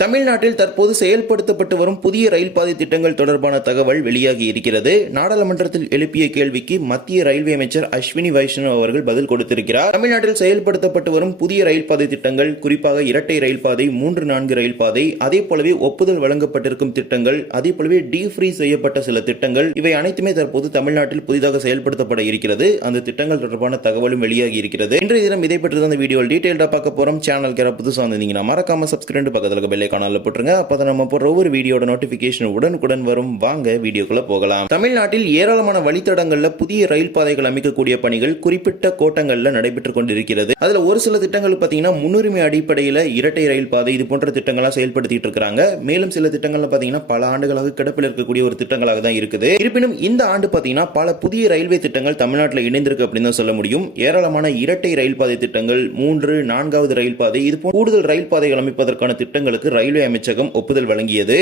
தமிழ்நாட்டில் தற்போது செயல்படுத்தப்பட்டு வரும் புதிய ரயில் பாதை திட்டங்கள் தொடர்பான தகவல் வெளியாகி இருக்கிறது. நாடாளுமன்றத்தில் எழுப்பிய கேள்விக்கு மத்திய ரயில்வே அமைச்சர் அஸ்வினி வைஷ்ணவ் அவர்கள் பதில் கொடுத்திருக்கிறார். தமிழ்நாட்டில் செயல்படுத்தப்பட்டு வரும் புதிய ரயில் பாதை திட்டங்கள், குறிப்பாக இரட்டை ரயில் பாதை, 3-4 ரயில் பாதை, அதே போலவே ஒப்புதல் வழங்கப்பட்டிருக்கும் திட்டங்கள், அதே போலவே டீஃப்ரீ செய்யப்பட்ட சில திட்டங்கள், இவை அனைத்துமே தற்போது தமிழ்நாட்டில் புதிதாக செயல்படுத்தப்பட இருக்கிறது. அந்த திட்டங்கள் தொடர்பான தகவலும் வெளியாகி இருக்கிறது. இன்றைய தினம் இதை பற்றி தான் இந்த வீடியோவில் டீடைல்டா பார்க்க போறோம். சேனலுக்கு புதுசாக வந்தீங்கன்னா மறக்காம சப்ஸ்கிரைப் பக்கத்தில் பெல் ஐகானை போட்டுருங்க. அப்பதான் நம்ம போடுற ஒவ்வொரு வீடியோட நோட்டிபிகேஷன் உடனுக்குடன் வரும். வாங்க வீடியோக்குள்ள போகலாம். தமிழ்நாட்டில் ஏராளமான வழித்தடங்கள்ல புதிய ரயில் பாதைகள் அமைக்கக்கூடிய பணிகள் குறிப்பிட்ட கோட்டங்கள்ல நடைபெற்றுக் கொண்டிருக்கிறது. அதுல ஒரு சில திட்டங்கள் பாத்தீங்கன்னா முன்னுரிமை அடிப்படையில் இரட்டை ரயில் பாதை இது போன்ற திட்டங்களா செயல்படுத்திட்டு இருக்காங்க. மேலும் சில திட்டங்கள்ல பாத்தீங்கன்னா பல ஆண்டுகளாக கிடப்பில் இருக்கக்கூடிய ஒரு திட்டங்களாக தான் இருக்குது. இருப்பினும் இந்த ஆண்டு பாத்தீங்கன்னா பல புதிய ரயில்வே திட்டங்கள் தமிழ்நாட்டில் இணைந்திருக்கு அப்படின்னு தான் சொல்ல முடியும். ஏராளமான இரட்டை ரயில் பாதை திட்டங்கள், 3-4வது ரயில் பாதை, இது கூடுதல் ரயில் பாதைகள் அமைப்பதற்கான திட்டங்களுக்கு ரயில்வே அமைச்சகம் ஒப்புதல் வழங்கியது.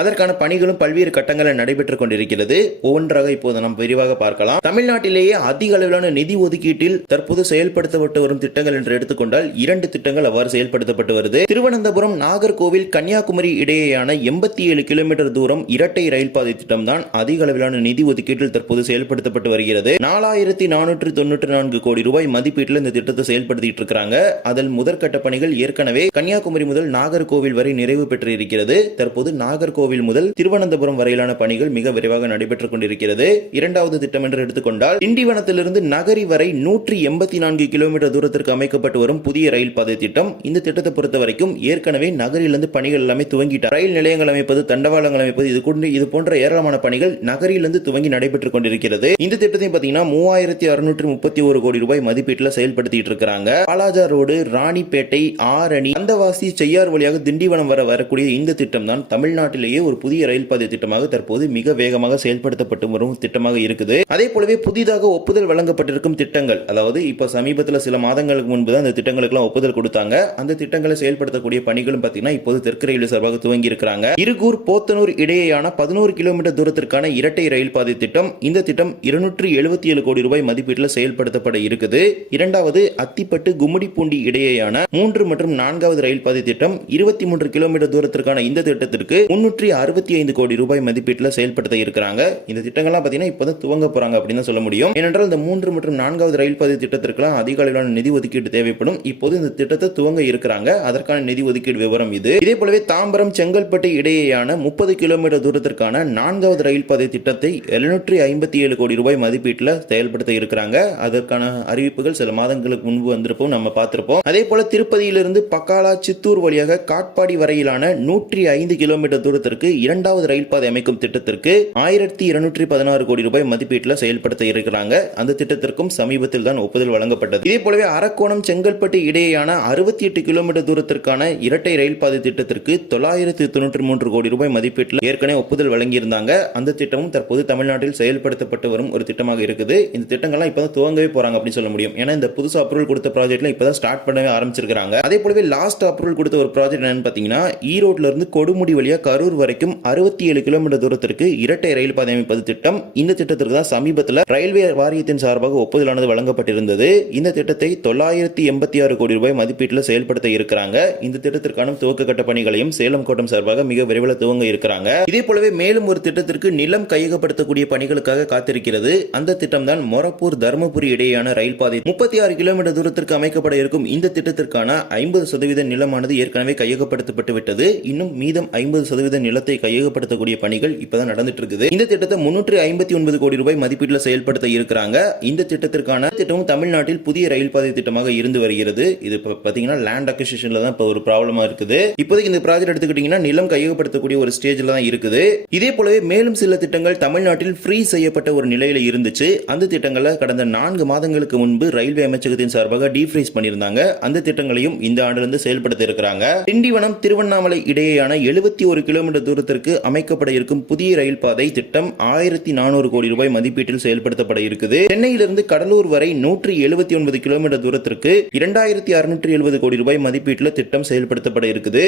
அதற்கான பணிகளும் பல்வேறு கட்டங்களில் நடைபெற்றுக் கொண்டிருக்கிறது. ஒவ்வொன்றாக இப்போது நாம் விரிவாக பார்க்கலாம். தமிழ்நாட்டிலேயே அதிக அளவிலான நிதி ஒதுக்கீட்டில் தற்போது செயல்படுத்தப்பட்டு வரும் திட்டங்கள் என்று எடுத்துக்கொண்டால் 2 திட்டங்கள் அவ்வாறு செயல்படுத்தப்பட்டு வருது. திருவனந்தபுரம் நாகர்கோவில் கன்னியாகுமரி இடையேயான 87 கிலோமீட்டர் தூரம் இரட்டை ரயில் பாதை திட்டம் தான் அதிக அளவிலான நிதி ஒதுக்கீட்டில் தற்போது செயல்படுத்தப்பட்டு வருகிறது. 4494 கோடி ரூபாய் மதிப்பீட்டில் இந்த திட்டத்தை செயல்படுத்திட்டு இருக்காங்க. அதில் முதற்கட்ட பணிகள் ஏற்கனவே கன்னியாகுமரி முதல் நாகர்கோவில் வரை நிறைவு பெற்று இருக்கிறது. தற்போது நாகர்கோவில் முதல் திருவனந்தபுரம் வரையிலான பணிகள் மிக விரைவாக நடைபெற்றுக் கொண்டிருக்கிறது. இரண்டாவது திட்டம் என்று எடுத்துக்கொண்டால் திண்டிவனத்திலிருந்து நகரி வரை 184 கிலோமீட்டர் தூரத்திற்கு அமைக்கப்பட்டு வரும் புதிய ரயில் பாதை திட்டம். இந்த திட்டத்தை பொறுத்த வரைக்கும் ஏற்கனவே நகரிலிருந்து பணிகள் எல்லாமே துவங்கிட்டார். ரயில் நிலையங்கள் அமைப்பது, தண்டவாளங்கள் அமைப்பது, இது போன்ற ஏராளமான பணிகள் நகரிலிருந்து துவங்கி நடைபெற்றுக் கொண்டிருக்கிறது. இந்த திட்டத்தை பாத்தீங்கன்னா 3631 கோடி ரூபாய் மதிப்பீட்டில் செயல்படுத்திட்டு இருக்காங்க. பாலாஜா ரோடு, ராணிப்பேட்டை, ஆரணி, அந்தவாசி, செய்யார் வழியாக திண்டிவனம் வரக்கூடிய இந்த திட்டம் தான் தமிழ்நாட்டிலேயே ஒரு புதிய ரயில் பாதை திட்டமாக தற்போது மிக வேகமாக செயல்படுத்தப்பட்டு வரும் திட்டமாக இருக்குது. அதே போலவே புதிதாக ஒப்புதல் வழங்கப்பட்டிருக்கும் திட்டங்கள், அதாவது இப்ப சமீபத்தில் சில மாதங்களுக்கு முன்பு தான் இந்த திட்டங்களுக்கு ஒப்புதல் கொடுத்தாங்க. அந்த திட்டங்களை செயல்படுத்தக்கூடிய பணிகளும் பாத்தீங்கன்னா இப்போது தெற்கு ரயில்வே சார்பாக துவங்கி இருக்கிறாங்க. இருகூர் போத்தனூர் இடையேயான 11 கிலோமீட்டர் தூரத்திற்கான இரட்டை ரயில் பாதை திட்டம். இந்த திட்டம் 277 கோடி ரூபாய் மதிப்பீட்டில் செயல்படுத்தப்பட இருக்குது. இரண்டாவது அத்திப்பட்டு கும்மிடிப்பூண்டி இடையேயான 3 மற்றும் 4வது ரயில் பாதை திட்டம் 23 கிலோமீட்டர் தூரத்திற்கான இந்த திட்டத்திற்கு 365 கோடி ரூபாய் மதிப்பீட்டில் செயல்படுத்த இருக்கிறாங்க. இந்த திட்டங்கள்லாம் பாத்தீங்கன்னா இப்போதான் துவங்க போறாங்க அப்படின்னு சொல்ல முடியும். ஏனென்றால் இந்த 3 மற்றும் 4வது ரயில் பாதை திட்டத்திற்கெல்லாம் அதிக அளவிலான நிதி ஒதுக்கீடு தேவைப்படும். இப்போது இந்த திட்டத்தை துவங்க இருக்கிறாங்க. அதற்கான நிதி ஒதுக்கீடு விவரம் இது. இதே போலவே தாம்பரம் செங்கல்பட்டு இடையேயான 30 கிலோமீட்டர் தூரத்திற்கான 4வது ரயில் பாதை திட்டத்தை 757 கோடி ரூபாய் மதிப்பீட்டில் செயல்படுத்த இருக்கிறாங்க. அதற்கான அறிவிப்புகள் சில மாதங்களுக்கு முன்பு வந்திருப்போம், நம்ம பார்த்திருப்போம். அதே போல திருப்பதியிலிருந்து பக்காலா, சித்தூர் வழியாக காட்பாடி வரையிலான 105 கிலோமீட்டர் தூரத்திற்கு 2வது ரயில் பாதை அமைக்கும் திட்டத்திற்கு 1216 கோடி ரூபாய் மதிப்பீட்டில் செயல்படுத்த இருக்கிறாங்க. அந்த திட்டத்திற்கும் சமீபத்தில் தான் ஒப்புதல் வழங்கப்பட்டது. இதே போலவே அரக்கோணம் செங்கல்பட்டு இடையேயான 68 கிலோமீட்டர் தூரத்திற்கான இரட்டை ரயில் பாதை திட்டத்திற்கு 993 கோடி ரூபாய் மதிப்பீட்டில் ஏற்கனவே ஒப்புதல் வழங்கியிருந்தாங்க. அந்த திட்டமும் தற்போது தமிழ்நாட்டில் செயல்படுத்தப்பட்டு வரும் ஒரு திட்டமாக இருக்குது. இந்த திட்டங்கள்லாம் இப்பதான் துவங்கவே போறாங்க அப்படின்னு சொல்ல முடியும். ஏன்னா இந்த புதுசு அப்ரூவல் கொடுத்த ப்ராஜெக்ட்ல இப்பதான் ஸ்டார்ட் பண்ணவே ஆரம்பிச்சிருக்காங்க. அதே போலவே லாஸ்ட் அப்ரூவல் கொடுத்த ஒரு ப்ராஜெக்ட் என்னன்னு பாத்தீங்கன்னா ஈரோட்ல இருந்து கொடுமுடி வழியா கரூர் வரைக்கும் 67 கிலோமீட்டர் தூரத்திற்கு இரட்டை ரயில் பாதை அமைப்பது திட்டம். இந்த திட்டத்திற்கு தான் சமீபத்தில் ரயில்வே வாரியத்தின் சார்பாக ஒப்புதலானது வழங்கப்பட்டிருந்தது. இந்த திட்டத்தை 986 கோடி ரூபாய் மதிப்பீட்டில் செயல்படுத்த இருக்கிறாங்க. இந்த திட்டத்திற்கான துவக்க கட்ட பணிகளையும் சேலம் கோட்டம் சார்பாக மிக விரைவில் துவங்க இருக்கிறாங்க. இதே போலவே மேலும் ஒரு திட்டத்திற்கு நிலம் கையகப்படுத்தக்கூடிய பணிகளுக்காக காத்திருக்கிறது. அந்த திட்டம் தான் மொரப்பூர் தர்மபுரி இடையேயான ரயில் பாதை. 36 கிலோமீட்டர் தூரத்திற்கு அமைக்கப்பட இருக்கும் இந்த திட்டத்திற்கான 50% நிலமானது ஏற்கனவே கையகப்படுத்தப்பட்டு விட்டது. இன்னும் மீதம் 50% நிலத்தை கையகப்படுத்தக்கூடிய பணிகள் இப்பதான் நடந்துட்டு இருக்குது. இந்த திட்டத்தை 359 கோடி ரூபாய் மதிப்பீட்டில் செயல்படுத்த இருக்கிறாங்க. இந்த திட்டத்திற்கான திட்டமும் தமிழ்நாட்டில் புதிய ரயில் பாதை திட்டமாக இருந்து வருகிறது. இது பாத்தீங்கன்னா லேண்ட் அக்விசிஷன்ல தான் ஒரு ப்ராப்ளமா இருக்குது. இப்போதைக்கு இந்த ப்ராஜெக்ட் எடுத்துக்கிட்டீங்கன்னா நிலம் கையகப்படுத்தக்கூடிய ஒரு ஸ்டேஜ்ல தான் இருக்குது. இதே போலவே மேலும் சில திட்டங்கள் தமிழ்நாட்டில் ஃப்ரீ செய்யப்பட்ட ஒரு நிலையில இருந்துச்சு. அந்த திட்டங்களை கடந்த 4 மாதங்களுக்கு முன்பு ரயில்வே அமைச்சகத்தின் சார்பாக டீஃப்ரீஸ் பண்ணியிருந்தாங்க. அந்த திட்டங்களையும் இந்த ஆண்டிலிருந்து செயல்படுத்த இருக்கிறாங்க. திண்டிவனம் திருவண்ணாமலை இடையேயான 71 கிலோமீட்டர் தூரத்திற்கு அமைக்கப்பட இருக்கும் புதிய ரயில் பாதை திட்டம் 1400 கோடி ரூபாய் மதிப்பீட்டில் செயல்படுத்தப்பட இருக்குது. சென்னையிலிருந்து கடலூர் வரை 179 கிலோமீட்டர் தூரத்திற்கு 2670 கோடி ரூபாய் மதிப்பீட்டில் திட்டம் செயல்படுத்தப்பட இருக்குது.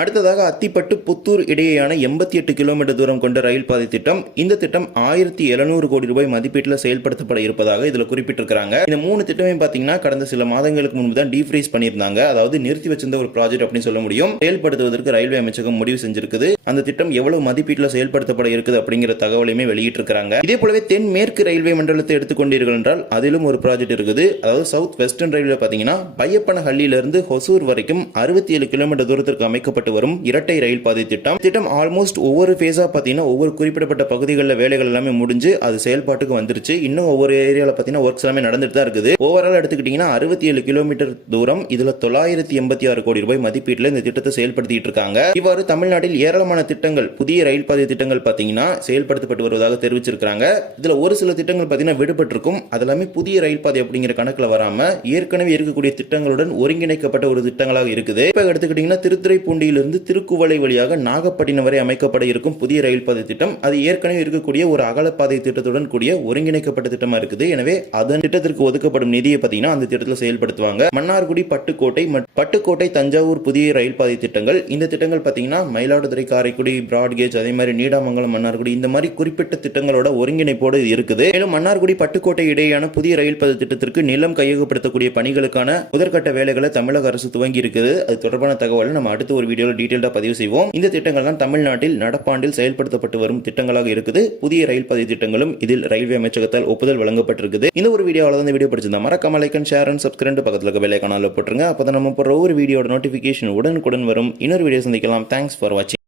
அடுத்ததாக அத்திப்பட்டு புத்தூர் இடையேயான 88 கிலோமீட்டர் தூரம் கொண்ட ரயில் பாதை திட்டம். இந்த திட்டம் 1700 கோடி ரூபாய் மதிப்பீட்டில் செயல்படுத்தப்பட இருப்பதாக இதுல குறிப்பிட்டிருக்காங்க. இந்த 3 திட்டமே பாத்தீங்கன்னா கடந்த சில மாதங்களுக்கு முன்பு தான் டீஃப்ரீஸ் பண்ணியிருந்தாங்க. அதாவது நிறுத்தி வச்சிருந்த ஒரு ப்ராஜெக்ட் அப்படின்னு சொல்ல முடியும். செயல்படுத்துவதற்கு ரயில்வே அமைச்சகம் முடிவு செஞ்சிருக்குது. அந்த திட்டம் எவ்வளவு மதிப்பீட்டில் செயல்படுத்தப்பட இருக்குது அப்படிங்கிற தகவலையுமே வெளியிட்டிருக்காங்க. இதே போலவே தென்மேற்கு ரயில்வே மண்டலத்தை எடுத்துக்கொண்டீர்கள் என்றால் அதிலும் ஒரு ப்ராஜெக்ட் இருக்குது. அதாவது சவுத் வெஸ்டர்ன் ரயில்வே பாத்தீங்கன்னா பையப்பனஹள்ளியிலிருந்து ஹொசூர் வரைக்கும் 67 கிலோமீட்டர் தூரத்திற்கு அமைக்கப்பட்டு வரும் இரட்டை ரயில் பாதை திட்டம். திட்டம் ஆல்மோஸ்ட் ஒவ்வொரு ஃபேஸா பாத்தீங்கன்னா ஒவ்வொரு குறிப்பிடப்பட்ட பகுதிகளில் வேலைகள் எல்லாமே முடிஞ்சு அது செயல்பாட்டுக்கு வந்துருச்சு. இன்னும் ஒவ்வொரு ஏரியால பாத்தீங்கன்னா ஒர்க்ஸ் எல்லாமே நடந்துட்டு தான் இருக்குது. ஓவரால் எடுத்துக்கிட்டீங்கன்னா 67 கிலோமீட்டர் தூரம், இதுல 986 கோடி ரூபாய் மதிப்பீட்டில் இந்த திட்டத்தை செயல்படுத்திட்டு இருக்காங்க. இவ்வாறு தமிழ்நாட்டில் ஏராளமான திட்டங்கள், புதிய ரயில் பாதை திட்டங்கள் பாத்தீங்கன்னா செயல்படுத்தப்பட்டு வருவதாக தெரிவிச்சிருக்காங்க. இதுல ஒரு சில திட்டங்கள் பாத்தீங்கன்னா விடுபட்டிருக்கும். அதெல்லாமே புதிய ரயில் பாதை அப்படிங்கிற கணக்குல வராம ஏற்கனவே இருக்கக்கூடிய திட்டங்களுடன் ஒருங்கிணைக்கப்பட்ட ஒரு திட்டங்களாக இருக்குது. இப்ப எடுத்துக்கிட்டீங்கன்னா திருத்துறைப்பூண்டியிலிருந்து திருக்குவளை வழியாக நாகப்பட்டினம் வரை அமைக்கப்பட இருக்கும் புதிய ரயில் பாதை திட்டம். அது ஏற்கனவே இருக்கக்கூடிய ஒரு அகலப்பாதை திட்டத்துடன் கூடிய ஒருங்கிணைக்கப்பட்ட திட்டமா இருக்குது. எனவே அதன் திட்டத்திற்கு ஒதுக்கப்படும் நிதியை பாத்தீங்கன்னா அந்த திட்டத்தில் செயல்படுத்துவாங்க. மன்னார்குடி பட்டுக்கோட்டை தஞ்சாவூர் புதிய ரயில் பாதை திட்டங்கள். இந்த திட்டங்கள் பாத்தீங்கன்னா மயிலாடுதுறை, காரைக்குடி, பிராட்கேஜ், அதே மாதிரி நீடாமங்கலம், மன்னார்குடி, இந்த மாதிரி குறிப்பிட்ட திட்டங்களோட ஒருங்கிணைப்போடு இருக்குது. மேலும் மன்னார்குடி பட்டுக்கோட்டை இடையேயான புதிய ரயில் பாதை திட்டத்திற்கு நிலம் கையகப்படுத்தக்கூடிய பணிகளுக்கான முதற்கட்ட வேலைகளை தமிழக அரசு துவங்கி இருக்குது. அது தொடர்பான தகவலை நம்ம அடுத்த ஒரு வீடியோல டீடைலா பதிவு செய்வோம். இந்த திட்டங்கள் தான் தமிழ்நாட்டில் நடப்பாண்டில் செயல்படுத்தப்பட்டு வரும் திட்டங்களாக இருக்குது. புதிய ரயில் பாதை திட்டங்களும் இதில் ரயில்வே அமைச்சகத்தால் ஒப்புதல் வழங்கப்பட்டிருக்குது. இந்த ஒரு வீடியோவில் இந்த வீடியோ பிடிச்சிருந்தா மறக்காம like and share and subscribe, பக்கத்துல இருக்க பெல் ஐகானை போட்டுருங்க. அப்பதான் நம்ம போற ஒவ்வொரு வீடியோட நோட்டிபிகேஷன் உடனுக்குடன் வரும். இன்னொரு வீடியோ சந்திக்கலாம். தேங்க்ஸ் ஃபார் வாட்சிங்.